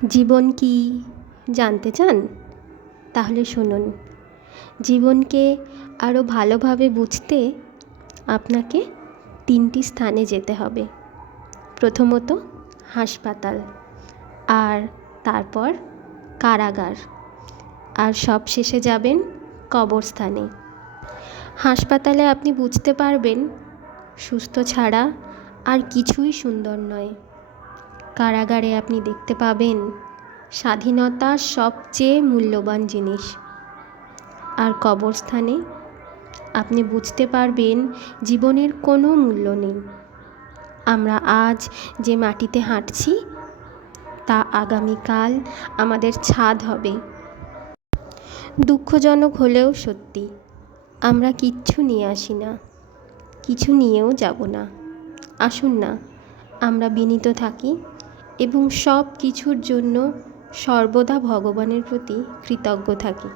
জীবন কি জানতে চান? তাহলে শুনুন। জীবনকে আরও ভালোভাবে বুঝতে আপনাকে 3টি স্থানে যেতে হবে। প্রথমত হাসপাতাল, আর তারপর কারাগার, আর সবশেষে যাবেন কবরস্থানে। হাসপাতালে আপনি বুঝতে পারবেন সুস্থ ছাড়া আর কিছুই সুন্দর নয়। কারাগারে আপনি দেখতে পাবেন স্বাধীনতা সবচেয়ে মূল্যবান জিনিস। আর কবরস্থানে আপনি বুঝতে পারবেন জীবনের কোনো মূল্য নেই। আমরা আজ যে মাটিতে হাঁটছি তা আগামীকাল আমাদের ছাদ হবে। দুঃখজনক হলেও সত্যি, আমরা কিচ্ছু নিয়ে আসি না, কিছু নিয়েও যাব না। আসুন না, আমরা বিনীত থাকি এবং সব কিছুর জন্য সর্বদা ভগবানের প্রতি কৃতজ্ঞ থাকি।